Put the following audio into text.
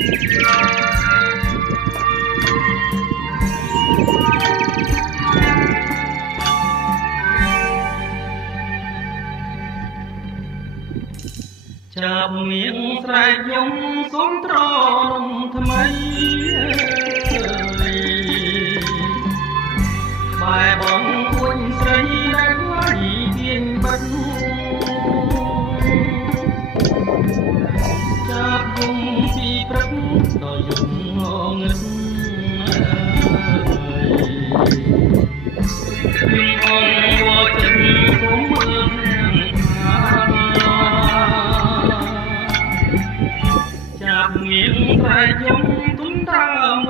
ចាប់មៀងស្រែកខ្ញុំសូមត្រនថ្មីបែបងគួញស្រីដែលខ្លាយទៀងបិទចាប់គុំពីព្រឹកដល់យប់ងងឹតពីអង្គវត្តសូមមើលចាប់មៀងស្រែកខ្ញុំទុំតាម